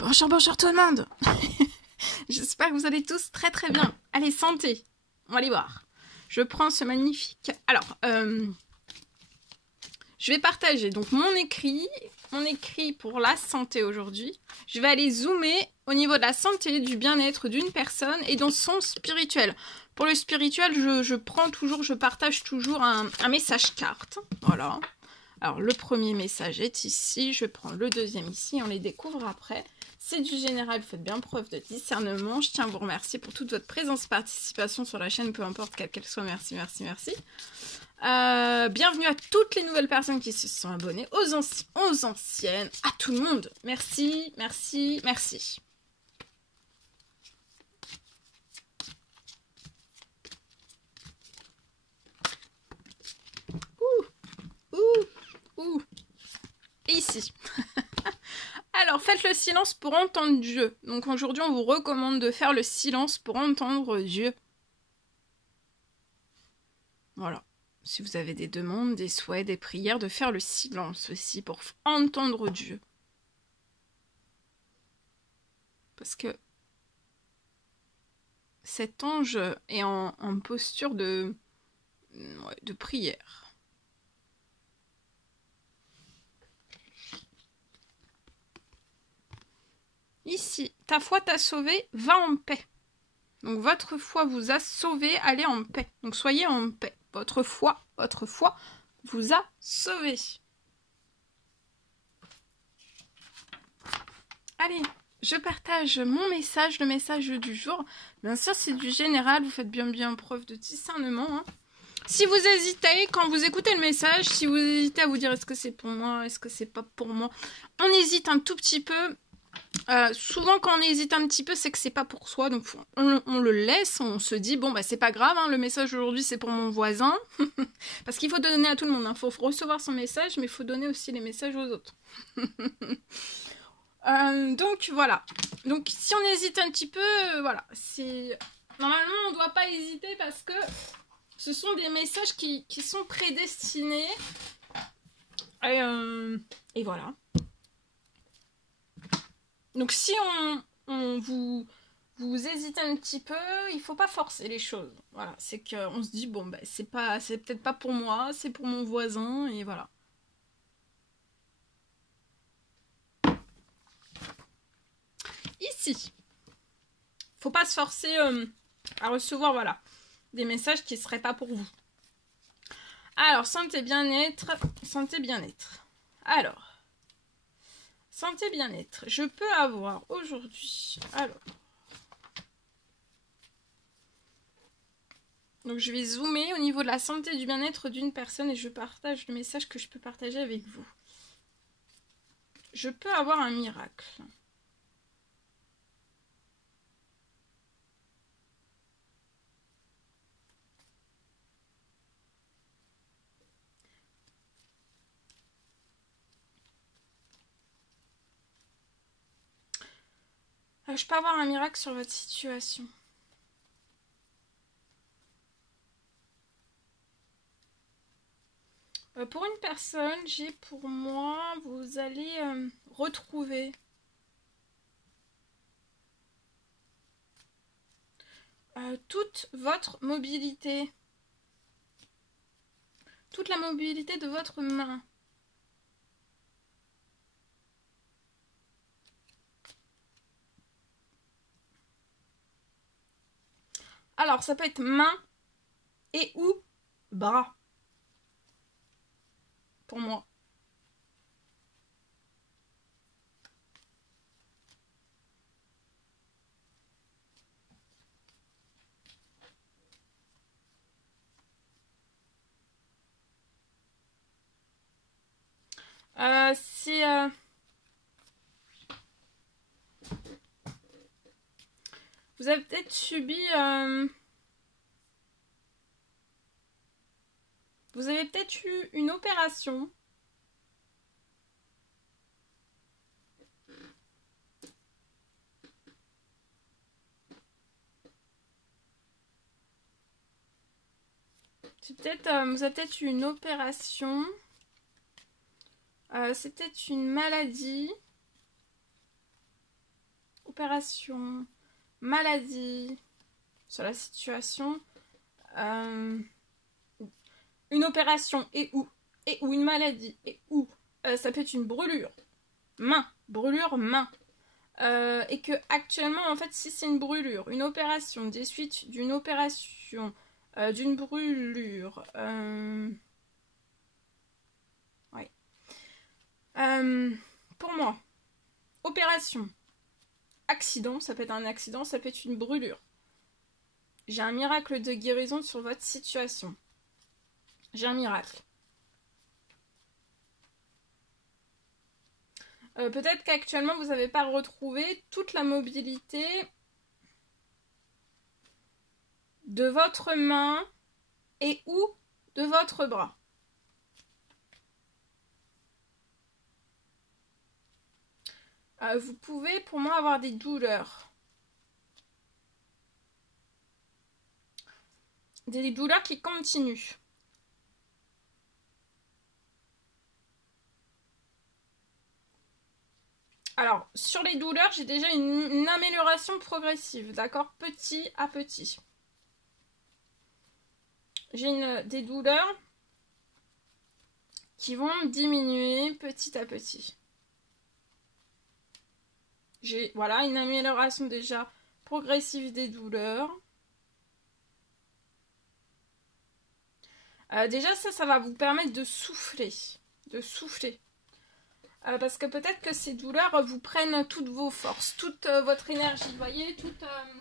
Bonjour, bonjour tout le monde. J'espère que vous allez tous très très bien. Allez, santé. On va aller voir. Je prends ce magnifique... Alors, je vais partager donc mon écrit pour la santé aujourd'hui. Je vais aller zoomer au niveau de la santé, du bien-être d'une personne et dans son spirituel. Pour le spirituel, je partage toujours un message carte. Voilà. Alors, le premier message est ici. Je prends le deuxième ici. On les découvre après. C'est du général. Faites bien preuve de discernement. Je tiens à vous remercier pour toute votre présence, participation sur la chaîne, peu importe quelle qu'elle soit. Merci, merci, merci. Bienvenue à toutes les nouvelles personnes qui se sont abonnées, aux anciennes, à tout le monde. Merci, merci, merci. Ouh. Et ici. Alors, faites le silence pour entendre Dieu. Donc aujourd'hui, on vous recommande de faire le silence pour entendre Dieu. Voilà. Si vous avez des demandes, des souhaits, des prières, de faire le silence aussi pour entendre Dieu. Parce que cet ange est en posture de prière. Ici, ta foi t'a sauvé, va en paix. Donc votre foi vous a sauvé, allez en paix. Donc soyez en paix. Votre foi vous a sauvé. Allez, je partage mon message, le message du jour. Bien sûr, c'est du général, vous faites bien preuve de discernement. Hein. Si vous hésitez, quand vous écoutez le message, si vous hésitez à vous dire est-ce que c'est pour moi, est-ce que c'est pas pour moi, on hésite un tout petit peu. Souvent quand on hésite un petit peu, c'est que c'est pas pour soi, donc on le laisse, on se dit bon bah c'est pas grave, hein, le message aujourd'hui c'est pour mon voisin, parce qu'il faut donner à tout le monde, il faut recevoir son message, mais il faut donner aussi les messages aux autres. Donc voilà, donc si on hésite un petit peu, voilà, c'est normalement on doit pas hésiter parce que ce sont des messages qui sont prédestinés et voilà. Donc si vous hésitez un petit peu, il faut pas forcer les choses. Voilà, c'est qu'on se dit bon ben c'est peut-être pas pour moi, c'est pour mon voisin et voilà. Ici, faut pas se forcer à recevoir voilà des messages qui seraient pas pour vous. Alors santé bien-être, Alors. Santé bien-être, je peux avoir aujourd'hui, alors, donc je vais zoomer au niveau de la santé et du bien-être d'une personne et je partage le message que je peux partager avec vous. Je peux avoir un miracle. Je peux avoir un miracle sur votre situation. Pour une personne, j'ai pour moi, vous allez retrouver toute votre mobilité. Toute la mobilité de votre main. Alors, ça peut être main et ou bras. Pour moi. C'est... Vous avez peut-être subi... Vous avez peut-être eu une opération. C'est peut-être... vous avez peut-être eu une opération. C'est peut-être une maladie. opération, maladie, sur la situation, une opération et ou une maladie et ou ça peut être une brûlure main et que actuellement en fait si c'est une brûlure, une opération, des suites d'une opération, d'une brûlure, ouais. Pour moi, opération, accident, ça peut être un accident, ça peut être une brûlure. J'ai un miracle de guérison sur votre situation. J'ai un miracle. Peut-être qu'actuellement vous n'avez pas retrouvé toute la mobilité de votre main et ou de votre bras. Vous pouvez pour moi avoir des douleurs. Des douleurs qui continuent. Alors, sur les douleurs, j'ai déjà une amélioration progressive, d'accord? Petit à petit. J'ai des douleurs qui vont diminuer petit à petit. J'ai, voilà, une amélioration déjà progressive des douleurs. Déjà, ça va vous permettre de souffler. De souffler. Parce que peut-être que ces douleurs vous prennent toutes vos forces, toute votre énergie, vous voyez,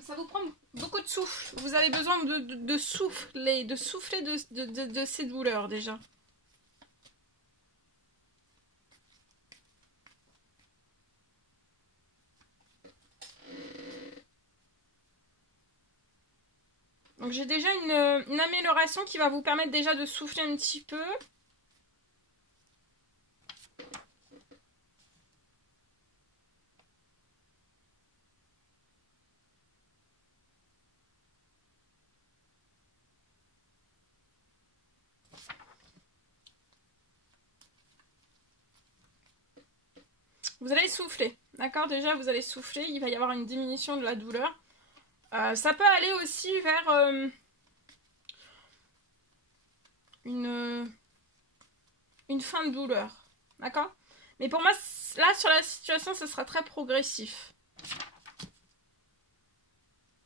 ça vous prend beaucoup de souffle. Vous avez besoin de souffler, de ces douleurs déjà. Donc j'ai déjà une amélioration qui va vous permettre déjà de souffler un petit peu. Vous allez souffler, d'accord? Déjà, vous allez souffler, il va y avoir une diminution de la douleur. Ça peut aller aussi vers une fin de douleur, d'accord? Mais pour moi, là, sur la situation, ce sera très progressif.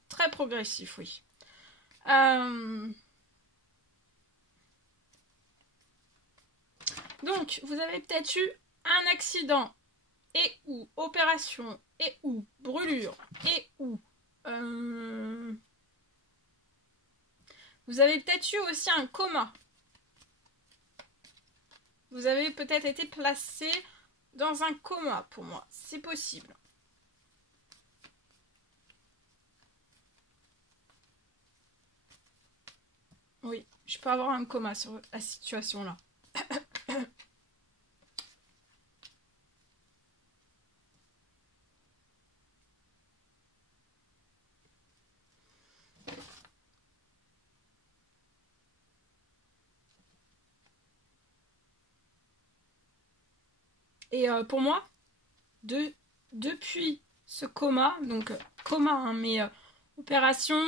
Très progressif, oui. Donc, vous avez peut-être eu un accident et ou opération et ou brûlure et ou vous avez peut-être eu aussi un coma. Vous avez peut-être été placé dans un coma pour moi. C'est possible. Oui, je peux avoir un coma sur la situation là. Et pour moi, depuis ce coma, donc coma, hein, mais opération,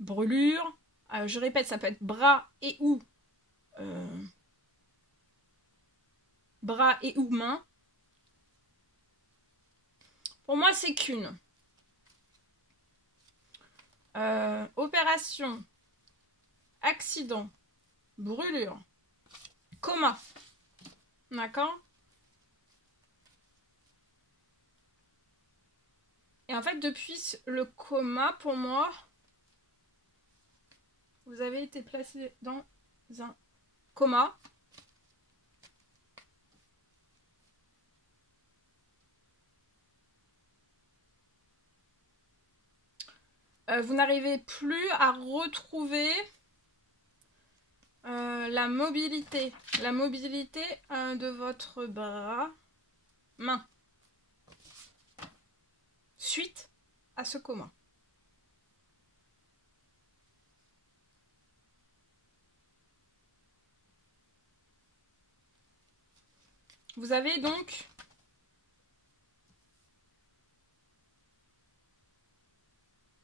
brûlure, je répète, ça peut être bras et ou main. Pour moi, c'est qu'une. Opération, accident, brûlure, coma. D'accord? Et en fait, depuis le coma, pour moi, vous avez été placé dans un coma. Vous n'arrivez plus à retrouver la mobilité de votre bras, main, suite à ce coma. Vous avez donc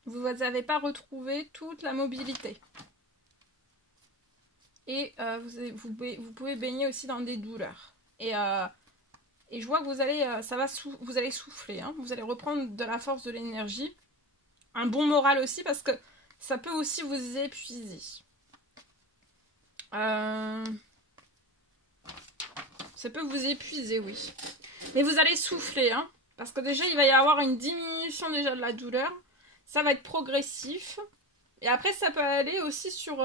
vous n'avez pas retrouvé toute la mobilité. Et vous pouvez baigner aussi dans des douleurs. Et je vois que vous allez, vous allez souffler, hein. Vous allez reprendre de la force, de l'énergie. Un bon moral aussi, parce que ça peut aussi vous épuiser. Ça peut vous épuiser, oui. Mais vous allez souffler, hein. Parce que déjà, il va y avoir une diminution déjà de la douleur. Ça va être progressif. Et après, ça peut aller aussi sur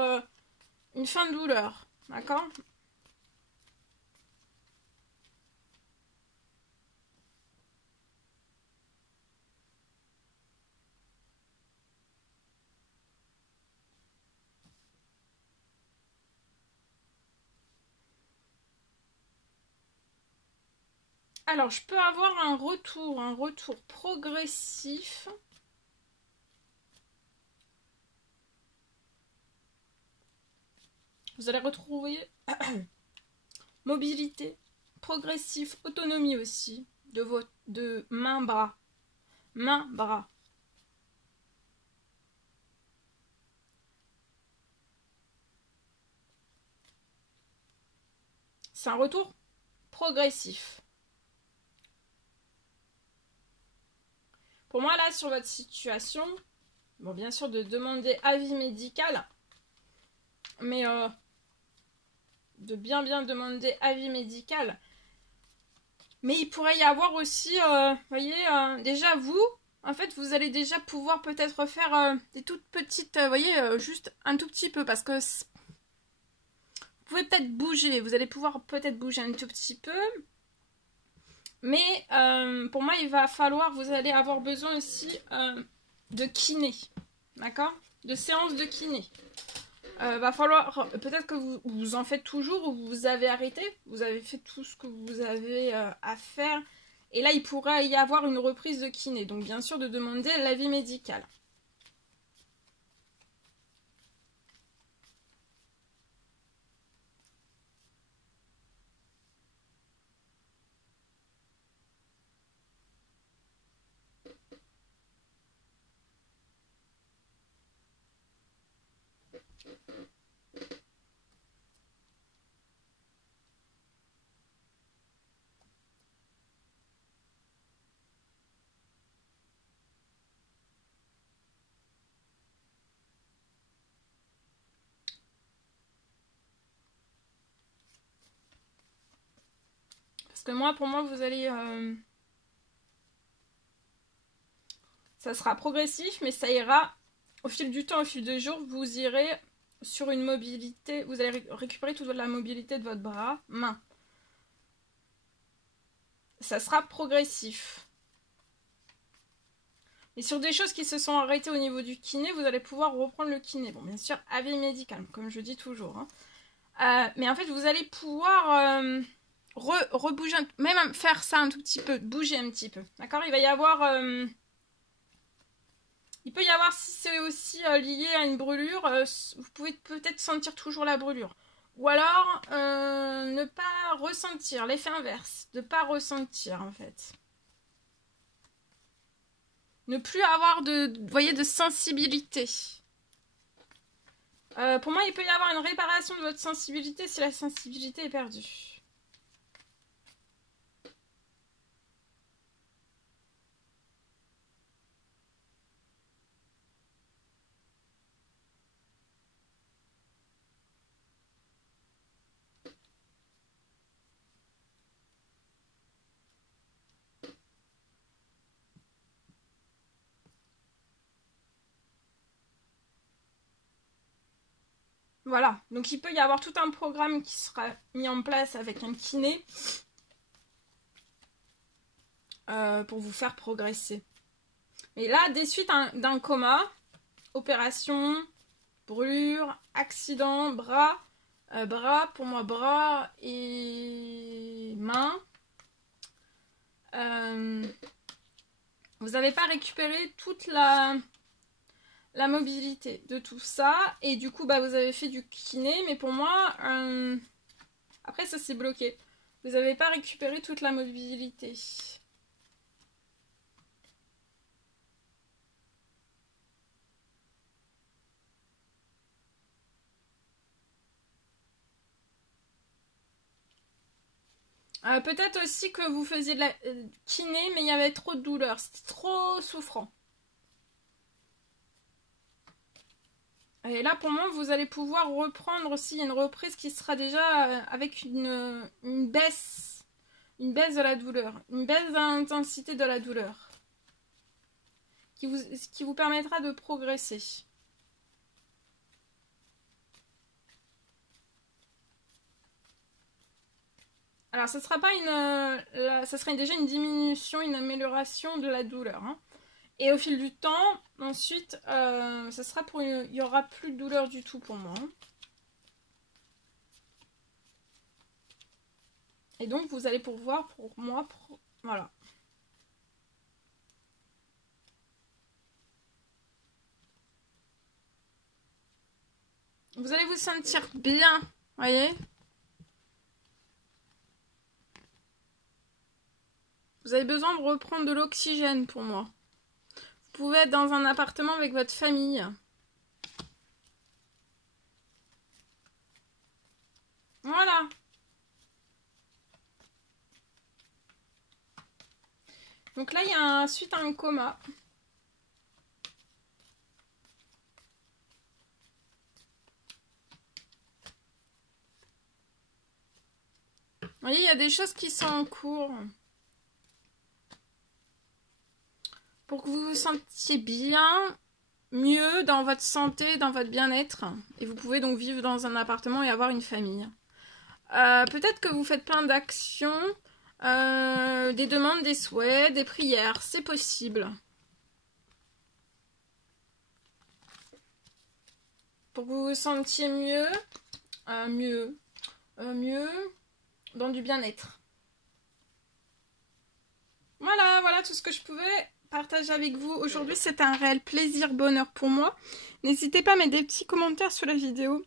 une fin de douleur. D'accord ? Alors, je peux avoir un retour progressif. Vous allez retrouver mobilité, progressif, autonomie aussi, de main-bras. Main-bras. C'est un retour progressif. Pour moi, là, sur votre situation, bon, bien sûr, de demander avis médical, mais de bien demander avis médical. Mais il pourrait y avoir aussi, vous voyez, déjà vous, en fait, vous allez déjà pouvoir peut-être faire des toutes petites, vous voyez, juste un tout petit peu, parce que vous pouvez peut-être bouger, vous allez pouvoir peut-être bouger un tout petit peu. Mais pour moi, il va falloir, vous allez avoir besoin aussi de kiné, d'accord ? De séances de kiné. Va falloir, peut-être que vous en faites toujours ou vous avez arrêté, vous avez fait tout ce que vous avez à faire. Et là, il pourrait y avoir une reprise de kiné. Donc, bien sûr, de demander l'avis médical. Parce que moi, pour moi, vous allez... ça sera progressif, mais ça ira au fil du temps, au fil des jours, vous irez sur une mobilité, vous allez récupérer toute la mobilité de votre bras, main. Ça sera progressif. Et sur des choses qui se sont arrêtées au niveau du kiné, vous allez pouvoir reprendre le kiné. Bon, bien sûr, avis médical, comme je dis toujours. Hein. Mais en fait, vous allez pouvoir rebouger, même faire ça un tout petit peu, bouger un petit peu. D'accord ? Il va y avoir... il peut y avoir, si c'est aussi lié à une brûlure, vous pouvez peut-être sentir toujours la brûlure. Ou alors, ne pas ressentir, l'effet inverse, de ne pas ressentir en fait. Ne plus avoir vous voyez, de sensibilité. Pour moi, il peut y avoir une réparation de votre sensibilité si la sensibilité est perdue. Voilà, donc il peut y avoir tout un programme qui sera mis en place avec un kiné pour vous faire progresser. Mais là, des suites d'un coma, opération, brûlure, accident, bras, pour moi, bras et mains. Vous n'avez pas récupéré toute la mobilité de tout ça. Et du coup, bah, vous avez fait du kiné. Mais pour moi, après ça s'est bloqué. Vous n'avez pas récupéré toute la mobilité. Peut-être aussi que vous faisiez de la kiné, mais il y avait trop de douleur. C'était trop souffrant. Et là, pour moi, vous allez pouvoir reprendre aussi une reprise qui sera déjà avec une baisse de la douleur, une baisse de l'intensité de la douleur, qui vous permettra de progresser. Alors, ce sera pas ça serait déjà une diminution, une amélioration de la douleur. Hein. Et au fil du temps, ensuite, ça sera il y aura plus de douleur du tout pour moi. Et donc, vous allez pouvoir, pour moi, voilà. Vous allez vous sentir bien, voyez? Vous avez besoin de reprendre de l'oxygène pour moi. Vous pouvez être dans un appartement avec votre famille. Voilà. Donc là, il y a suite à un coma. Vous voyez, il y a des choses qui sont en cours. Pour que vous vous sentiez bien, mieux dans votre santé, dans votre bien-être. Et vous pouvez donc vivre dans un appartement et avoir une famille. Peut-être que vous faites plein d'actions, des demandes, des souhaits, des prières. C'est possible. Pour que vous vous sentiez mieux, mieux dans du bien-être. Voilà tout ce que je pouvais partager avec vous aujourd'hui. C'était un réel plaisir, bonheur pour moi. N'hésitez pas à mettre des petits commentaires sous la vidéo.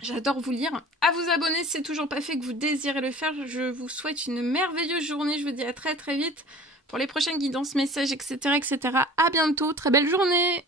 J'adore vous lire. À vous abonner si c'est toujours pas fait, que vous désirez le faire. Je vous souhaite une merveilleuse journée. Je vous dis à très vite pour les prochaines guidances, messages, etc. À bientôt. Très belle journée.